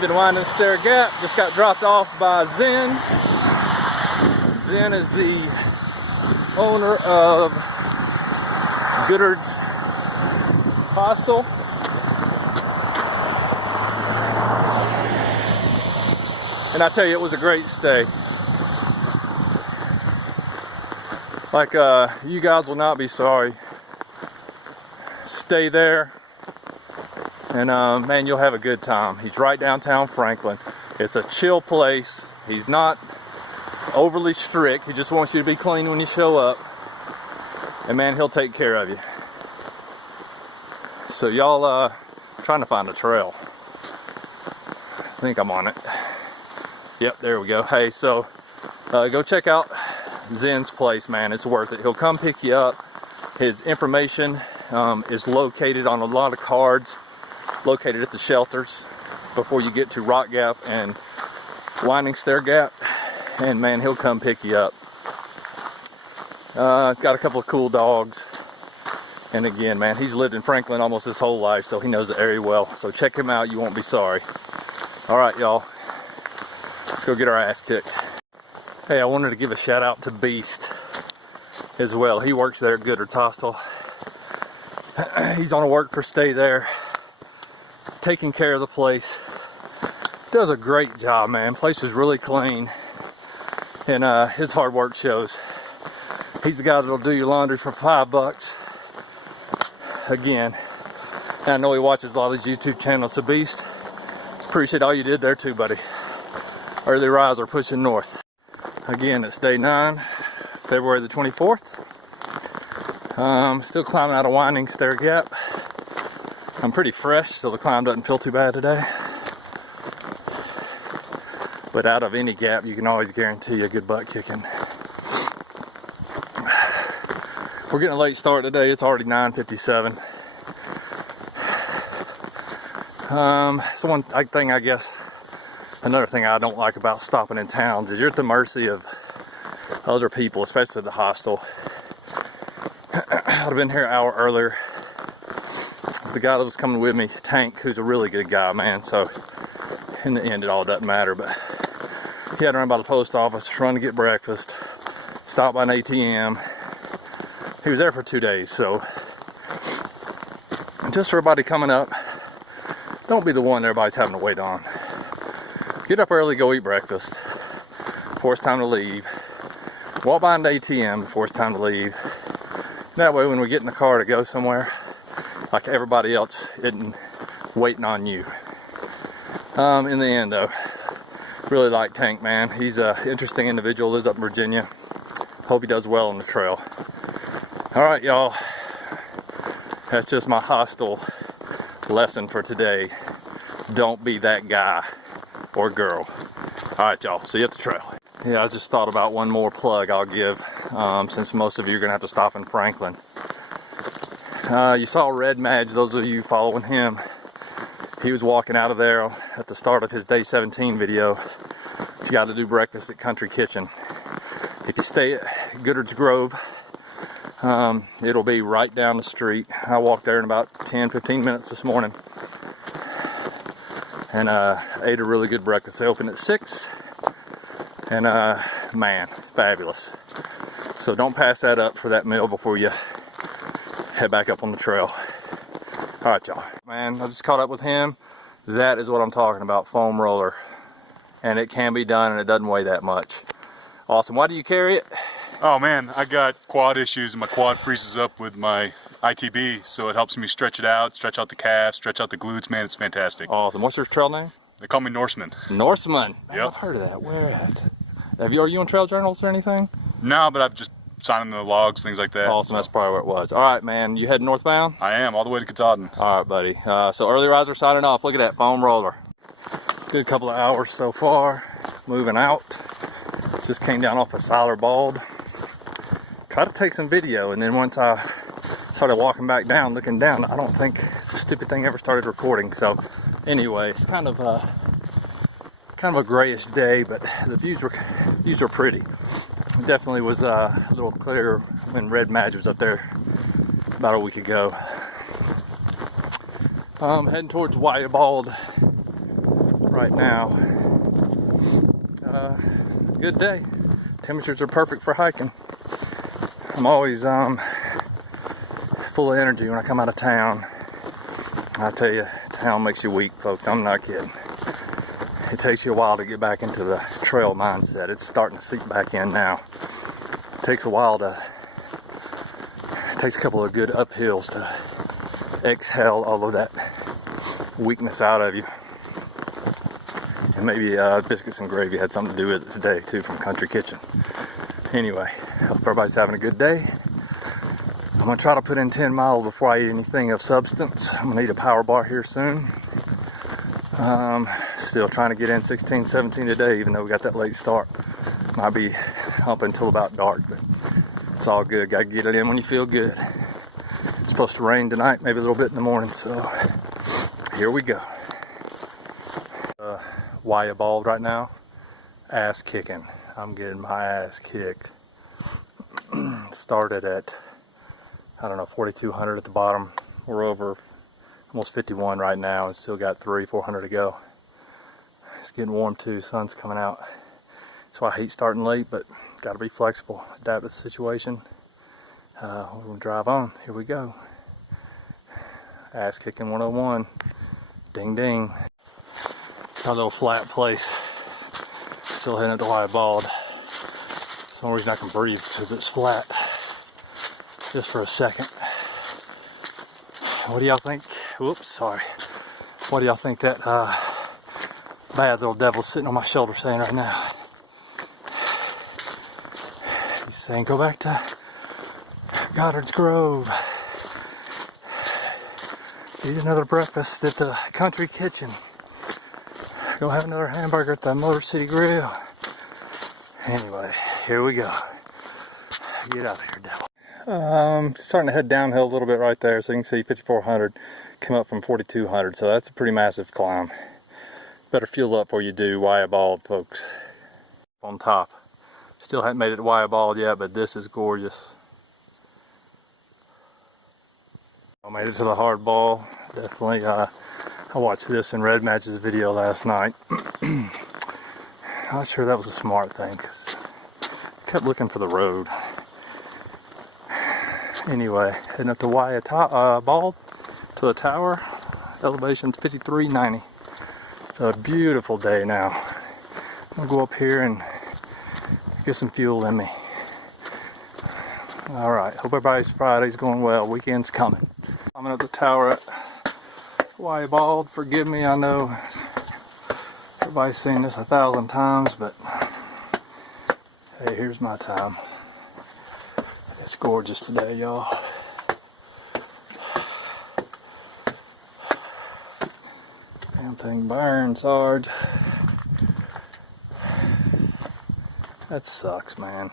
leaving Winding Stair Gap. Just got dropped off by Zen. Zen is the owner of Goodard's Hostel. And I tell you, it was a great stay. Like, you guys will not be sorry. Stay there, and man, you'll have a good time. He's right downtown Franklin. It's a chill place. He's not overly strict. He just wants you to be clean when you show up. And man, he'll take care of you. So y'all, trying to find a trail. I think I'm on it. Yep, there we go. Hey, so go check out Zen's place, man. It's worth it. He'll come pick you up. His information is located on a lot of cards, located at the shelters before you get to Rock Gap and Winding Stair Gap. And man, he'll come pick you up. It's got a couple of cool dogs. And again, man, he's lived in Franklin almost his whole life, so he knows the area well. So check him out. You won't be sorry. All right, y'all. Let's go get our ass kicked. Hey, I wanted to give a shout out to Beast as well. He works there at Goodard's Hostel. He's on a work for stay there, taking care of the place. Does a great job, man. Place is really clean, and his hard work shows. He's the guy that'll do your laundry for $5. Again, and I know he watches a lot of these YouTube channels. So Beast, appreciate all you did there too, buddy. Early riser pushing north. Again, it's day 9, February the 24th. Still climbing out of Winding Stair Gap. I'm pretty fresh, so the climb doesn't feel too bad today. But out of any gap, you can always guarantee a good butt kicking. We're getting a late start today. It's already 9:57. So one thing, I guess, another thing I don't like about stopping in towns is you're at the mercy of other people, especially the hostel. I'd have been here an hour earlier. The guy that was coming with me, Tank, who's a really good guy, man. So in the end, it all doesn't matter. But he had to run by the post office, run to get breakfast, stop by an ATM. He was there for 2 days, so just for everybody coming up, don't be the one everybody's having to wait on. Get up early, go eat breakfast before it's time to leave. Walk by an ATM before it's time to leave. That way, when we get in the car to go somewhere, like everybody else isn't waiting on you. In the end, though, really like Tank, man. He's an interesting individual, lives up in Virginia. Hope he does well on the trail. All right, y'all. That's just my hostel lesson for today. Don't be that guy or girl. All right, y'all. See you at the trail. Yeah, I just thought about one more plug I'll give, since most of you are going to have to stop in Franklin. You saw Red Madge, those of you following him. He was walking out of there at the start of his day 17 video. He's got to do breakfast at Country Kitchen. If you stay at Goodard's Grove, it'll be right down the street. I walked there in about 10-15 minutes this morning and ate a really good breakfast. They open at 6, and man, fabulous. So don't pass that up for that meal before you head back up on the trail. All right, y'all. Man, I just caught up with him. That is what I'm talking about, foam roller. And it can be done, and it doesn't weigh that much. Awesome. Why do you carry it? Oh man, I got quad issues, and my quad freezes up with my ITB, so it helps me stretch it out, stretch out the calves, stretch out the glutes. Man, it's fantastic. Awesome. What's your trail name? They call me Norseman. Norseman. Yep. I've heard of that. Where at? Are you on trail journals or anything? No, but I've just signed the logs, things like that. Awesome. So. That's probably where it was. All right, man. You heading northbound? I am, all the way to Katahdin. All right, buddy. So early riser signing off. Look at that foam roller. Good couple of hours so far. Moving out. Just came down off of Wesser Bald. Tried to take some video, and then once I started walking back down, looking down, I don't think it's a stupid thing ever started recording. So anyway, it's kind of a grayish day, but the views were pretty. It definitely was a little clearer when Red Madge was up there about a week ago. Heading towards Wesser Bald right now. Good day. Temperatures are perfect for hiking. I'm always full of energy when I come out of town. I tell you, town makes you weak, folks. I'm not kidding. It takes you a while to get back into the trail mindset. It's starting to seep back in now. It takes a while to, it takes a couple of good uphills to exhale all of that weakness out of you. And maybe biscuits and gravy had something to do with it today too, from Country Kitchen. Anyway, hope everybody's having a good day. I'm gonna try to put in 10 miles before I eat anything of substance. I'm gonna eat a power bar here soon. Still trying to get in 16, 17 today, even though we got that late start. Might be up until about dark, but it's all good. Gotta get it in when you feel good. It's supposed to rain tonight, maybe a little bit in the morning, so here we go. Wesser Bald right now, ass kicking. I'm getting my ass kicked. Started at, I don't know, 4,200 at the bottom. We're over almost 51 right now, and still got 400 to go. It's getting warm too, sun's coming out. That's why I hate starting late, but gotta be flexible, adapt to the situation. We're gonna drive on, here we go. Ass kicking 101, ding ding. Got a little flat place. Still heading at the Wesser Bald. For some reason I can breathe because it's flat. Just for a second. What do y'all think? Whoops, sorry. What do y'all think that bad little devil's sitting on my shoulder saying right now? He's saying go back to Goddard's Grove. Eat another breakfast at the Country Kitchen. Go have another hamburger at the Motor City Grill. Anyway, here we go. Get out of here, devil. Starting to head downhill a little bit right there, so you can see 5,400 come up from 4,200, so that's a pretty massive climb. Better fuel up before you do Wesser Bald, folks. On top. Still haven't made it to Wesser Bald yet, but this is gorgeous. I made it to the hard ball. Definitely, I watched this in Red Match's video last night. Not sure that was a smart thing, because I kept looking for the road. Anyway, heading up to Wesser Bald to the tower. Elevation's 5390. It's a beautiful day now. I'm gonna go up here and get some fuel in me. Alright, hope everybody's Friday's going well. Weekend's coming. I'm up the tower at Wesser Bald. Forgive me, I know everybody's seen this 1,000 times, but hey, here's my time. It's gorgeous today, y'all. Damn thing burns hard. That sucks, man.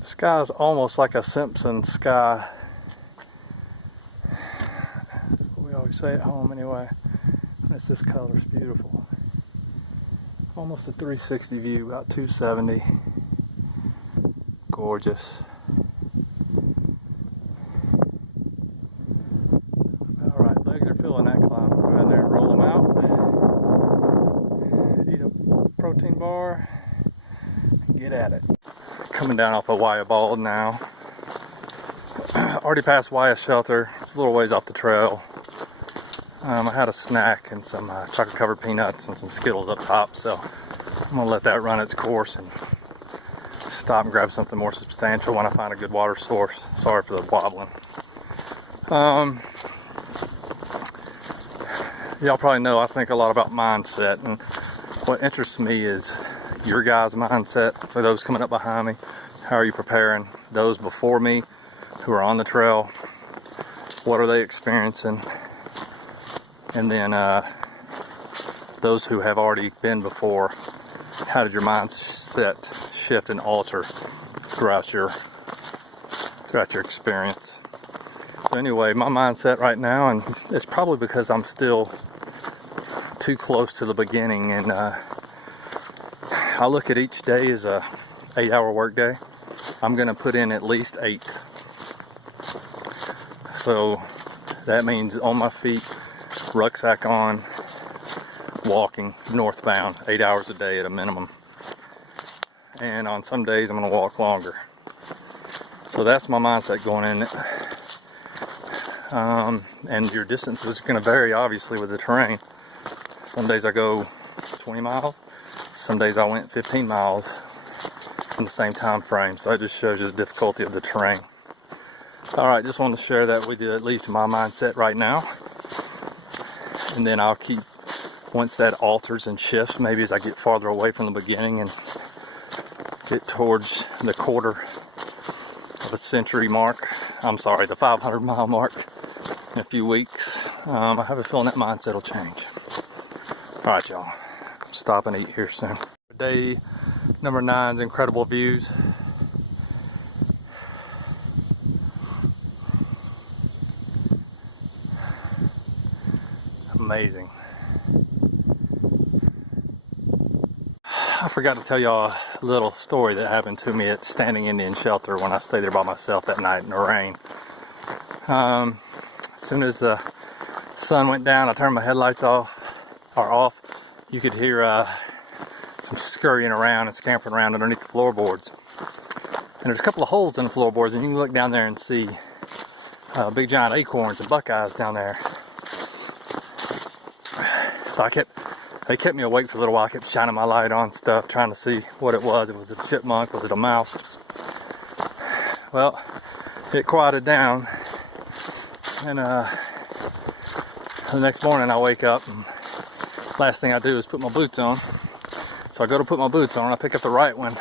The sky's almost like a Simpson sky. We always say at home anyway. It's this color, it's beautiful. Almost a 360 view, about 270. Gorgeous. Alright, legs are feeling that climb. Go ahead there and roll them out. Eat a protein bar and get at it. Coming down off of Wesser Bald now. Already passed Wyatt's shelter. It's a little ways off the trail. I had a snack and some chocolate covered peanuts and some Skittles up top, so I'm gonna let that run its course and stop and grab something more substantial when I find a good water source. Sorry for the wobbling. Y'all probably know I think a lot about mindset, and what interests me is your guys' mindset. For those coming up behind me, how are you preparing? Those before me who are on the trail, what are they experiencing? And then those who have already been before, how did your mindset shift and alter throughout your experience? So anyway, my mindset right now, and it's probably because I'm still too close to the beginning, and I look at each day as a 8-hour work day. I'm gonna put in at least 8. So that means on my feet, rucksack on, walking northbound 8 hours a day at a minimum. And on some days I'm going to walk longer. So that's my mindset going in. And your distance is going to vary obviously with the terrain. Some days I go 20 miles, some days I went 15 miles in the same time frame. So that just shows you the difficulty of the terrain. Alright, just wanted to share that with you, at least my mindset right now. And then I'll keep, once that alters and shifts, maybe as I get farther away from the beginning and get towards the quarter of a century mark, I'm sorry, the 500 mile mark in a few weeks, I have a feeling that mindset will change. Alright y'all, stop and eat here soon. Day number 9's incredible views. Amazing. I forgot to tell y'all a little story that happened to me at Standing Indian Shelter when I stayed there by myself that night in the rain. As soon as the sun went down, I turned my headlights off. You could hear some scurrying around and scampering around underneath the floorboards. And there's a couple of holes in the floorboards, and you can look down there and see big giant acorns and buckeyes down there. So they kept me awake for a little while. I kept shining my light on stuff, trying to see what it was. Was it a chipmunk? Was it a mouse? Well, it quieted down, and the next morning I wake up, and last thing I do is put my boots on. So I go to put my boots on, I pick up the right one,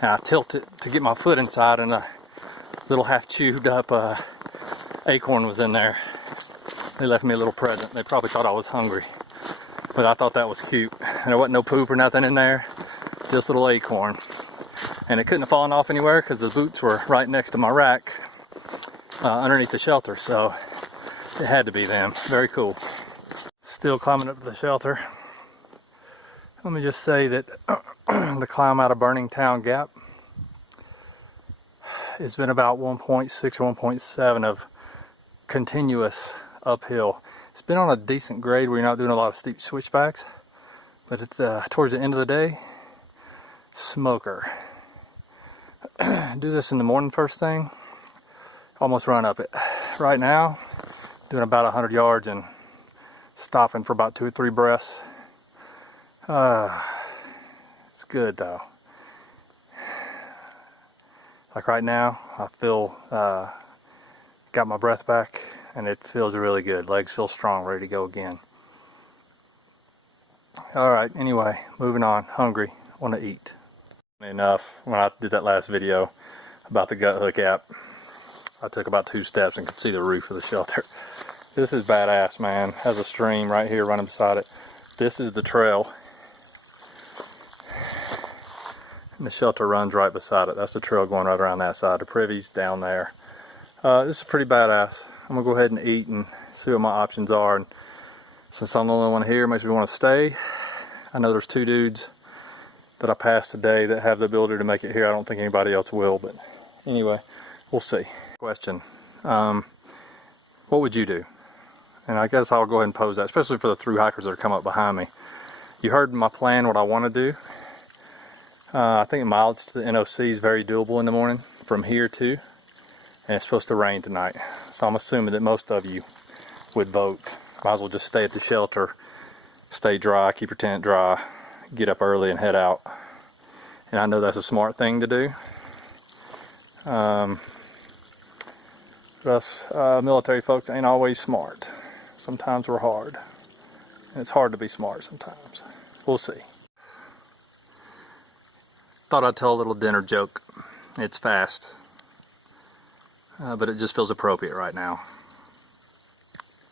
and I tilt it to get my foot inside, and a little half chewed up acorn was in there. They left me a little present. They probably thought I was hungry. But I thought that was cute. And there wasn't no poop or nothing in there, just a little acorn. And it couldn't have fallen off anywhere because the boots were right next to my rack underneath the shelter. So it had to be them. Very cool. Still climbing up to the shelter. Let me just say that the climb out of Burning Town Gap has been about 1.6 or 1.7 of continuous uphill. It's been on a decent grade where you're not doing a lot of steep switchbacks, but towards the end of the day, smoker. Do this in the morning first thing, almost run up it. Right now, doing about 100 yards and stopping for about 2 or 3 breaths. It's good though. Like right now, I feel got my breath back. And it feels really good. Legs feel strong, ready to go again. Alright, anyway, moving on. Hungry. Want to eat. Enough. When I did that last video about the gut hook app, I took about 2 steps and could see the roof of the shelter. This is badass, man. Has a stream right here running beside it. This is the trail. And the shelter runs right beside it. That's the trail going right around that side. The privy's down there. This is pretty badass. I'm gonna go ahead and eat and see what my options are. And since I'm the only one here, makes me want to stay. I know there's 2 dudes that I passed today that have the ability to make it here. I don't think anybody else will, but anyway, we'll see. Question: what would you do? And I guess I'll go ahead and pose that, especially for the thru-hikers that are coming up behind me. You heard my plan, what I want to do. I think mileage to the NOC is very doable in the morning from here too. And it's supposed to rain tonight. So I'm assuming that most of you would vote. Might as well just stay at the shelter, stay dry, keep your tent dry, get up early and head out. And I know that's a smart thing to do. Us military folks ain't always smart. Sometimes we're hard. And it's hard to be smart sometimes. We'll see. Thought I'd tell a little dinner joke. It's fast. But it just feels appropriate right now.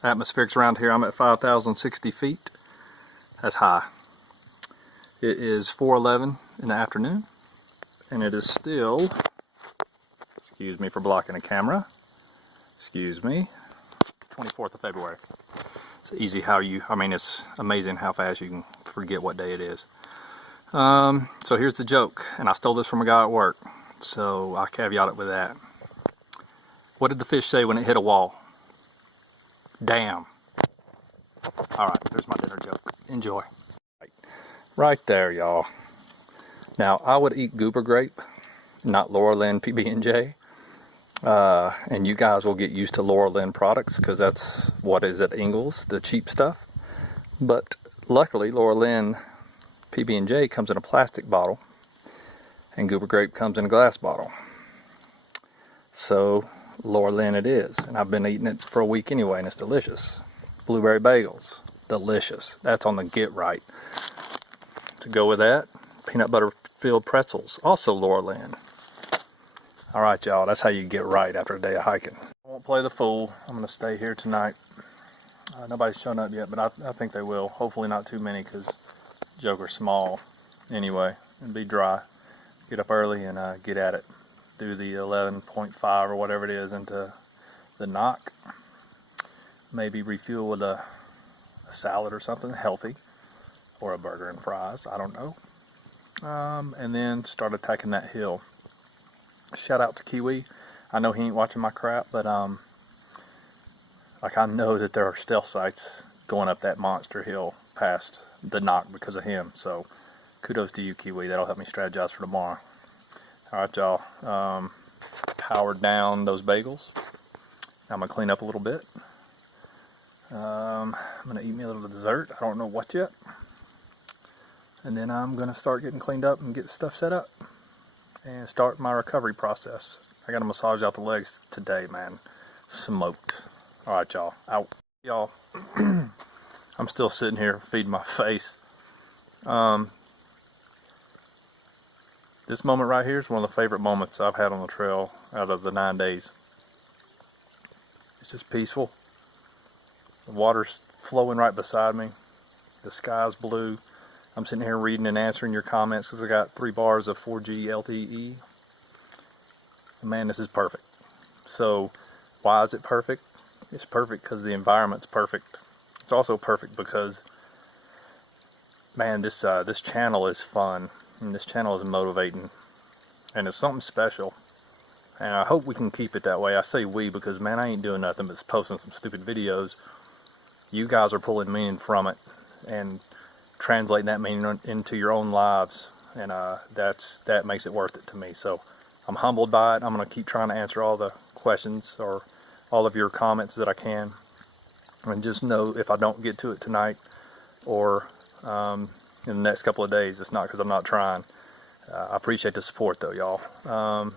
Atmospherics around here, I'm at 5,060 feet. That's high. It is 4:11 in the afternoon, and it is still, excuse me for blocking the camera, excuse me, 24th of February. It's easy how it's amazing how fast you can forget what day it is. So here's the joke, and I stole this from a guy at work, so I'll caveat it with that. What did the fish say when it hit a wall? Damn. Alright, there's my dinner joke. Enjoy. Right there, y'all. Now, I would eat goober grape, not Laura Lynn PB&J. And you guys will get used to Laura Lynn products because that's what is at Ingles, the cheap stuff. But luckily, Laura Lynn PB&J comes in a plastic bottle, and goober grape comes in a glass bottle. So Laura Lynn it is, and I've been eating it for a week anyway, and it's delicious. Blueberry bagels, delicious. That's on the get right. To go with that, peanut butter filled pretzels, also Laura Lynn. All right, y'all, that's how you get right after a day of hiking. I won't play the fool. I'm gonna stay here tonight. Nobody's shown up yet, but I think they will. Hopefully not too many, because Joker's small anyway, and be dry. Get up early and get at it. Do the 11.5 or whatever it is into the knock. Maybe refuel with a salad or something healthy, or a burger and fries, I don't know. And then start attacking that hill. Shout out to Kiwi. I know he ain't watching my crap, but like I know that there are stealth sites going up that monster hill past the knock because of him. So kudos to you, Kiwi. That'll help me strategize for tomorrow. All right, y'all. Powered down those bagels. I'm gonna clean up a little bit. I'm gonna eat me a little dessert. I don't know what yet. And then I'm gonna start getting cleaned up and get stuff set up and start my recovery process. I got to massage out the legs today, man. Smoked. All right, y'all. Out. Y'all, I'm still sitting here feeding my face. This moment right here is one of the favorite moments I've had on the trail out of the 9 days. It's just peaceful. The water's flowing right beside me. The sky's blue. I'm sitting here reading and answering your comments because I got 3 bars of 4G LTE. And man, this is perfect. So, why is it perfect? It's perfect because the environment's perfect. It's also perfect because, man, this channel is fun, and this channel is motivating, and it's something special. And I hope we can keep it that way. I say we because, man, I ain't doing nothing but posting some stupid videos. You guys are pulling meaning from it, and translating that meaning into your own lives, and that makes it worth it to me. So I'm humbled by it. I'm going to keep trying to answer all the questions or all of your comments that I can, and just know if I don't get to it tonight or in the next couple of days, it's not because I'm not trying. I appreciate the support though, y'all.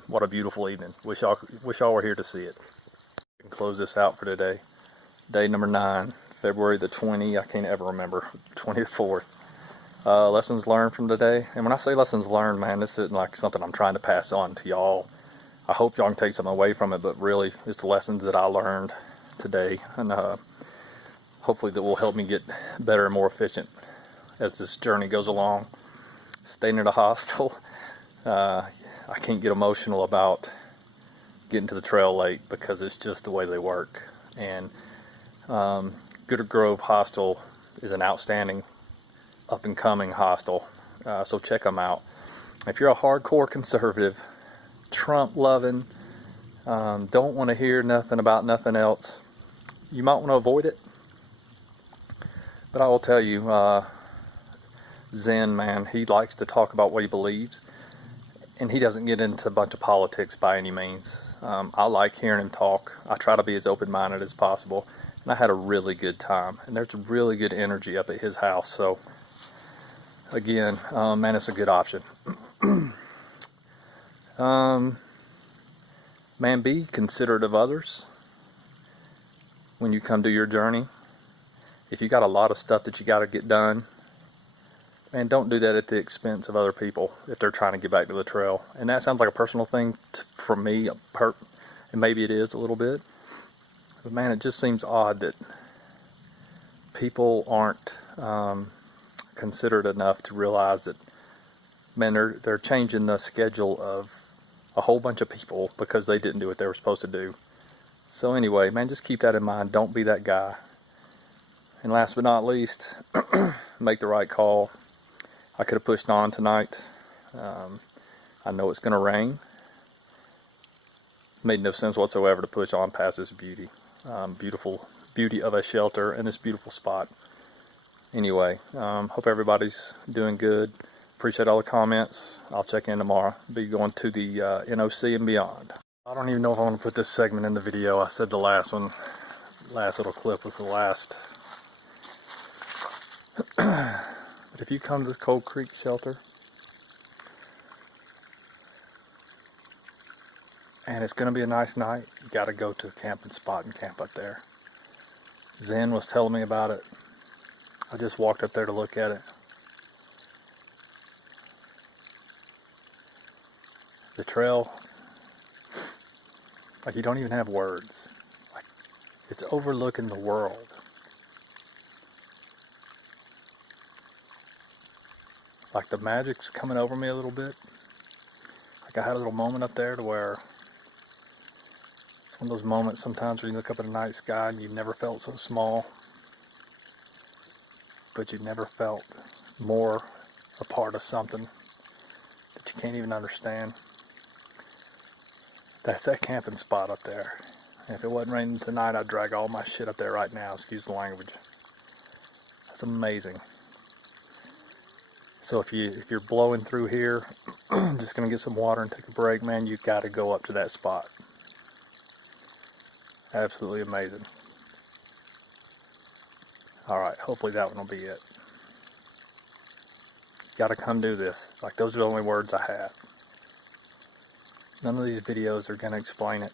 What a beautiful evening. Wish y'all were here to see it. I can close this out for today. Day number 9. February the 20th, I can't ever remember, 24th. Lessons learned from today. And when I say lessons learned, man, this isn't like something I'm trying to pass on to y'all. I hope y'all can take something away from it, but really, it's the lessons that I learned today. And hopefully that will help me get better and more efficient as this journey goes along. Staying at a hostel, I can't get emotional about getting to the trail late because it's just the way they work. And Gooder Grove Hostel is an outstanding up-and-coming hostel, so check them out. If you're a hardcore conservative, Trump-loving, don't want to hear nothing about nothing else, you might want to avoid it. But I will tell you, Zen, man, he likes to talk about what he believes, and he doesn't get into a bunch of politics by any means. I like hearing him talk. I try to be as open-minded as possible. And I had a really good time, and there's really good energy up at his house. So again, man, it's a good option. Man, be considerate of others when you come to your journey. If you got a lot of stuff that you got to get done, man, don't do that at the expense of other people if they're trying to get back to the trail. And that sounds like a personal thing for me, and maybe it is a little bit. But man, it just seems odd that people aren't considerate enough to realize that, man, they're changing the schedule of a whole bunch of people because they didn't do what they were supposed to do. So anyway, man, just keep that in mind. Don't be that guy. And last but not least, make the right call. I could have pushed on tonight. I know it's going to rain. Made no sense whatsoever to push on past this beautiful beauty of a shelter and this beautiful spot. Anyway, hope everybody's doing good. Appreciate all the comments. I'll check in tomorrow. Be going to the NOC and beyond. I don't even know if I want to put this segment in the video. I said the last one, last little clip was the last. But if you come to this Cold Creek shelter, and it's going to be a nice night, you got to go to a camping spot and camp up there. Zen was telling me about it. I just walked up there to look at it. The trail, like you don't even have words. Like it's overlooking the world. Like the magic's coming over me a little bit. Like I had a little moment up there to where it's one of those moments sometimes where you look up at a night sky and you've never felt so small, but you never felt more a part of something that you can't even understand. That's that camping spot up there. And if it wasn't raining tonight, I'd drag all my shit up there right now, excuse the language. That's amazing. So if you're blowing through here, just gonna get some water and take a break, man, you've got to go up to that spot. Absolutely amazing. Alright, hopefully that one will be it. Gotta come do this. Like, those are the only words I have. None of these videos are gonna explain it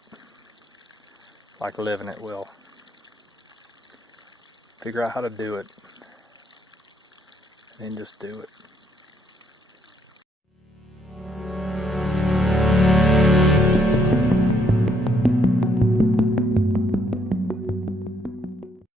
like living it will. Figure out how to do it, and then just do it.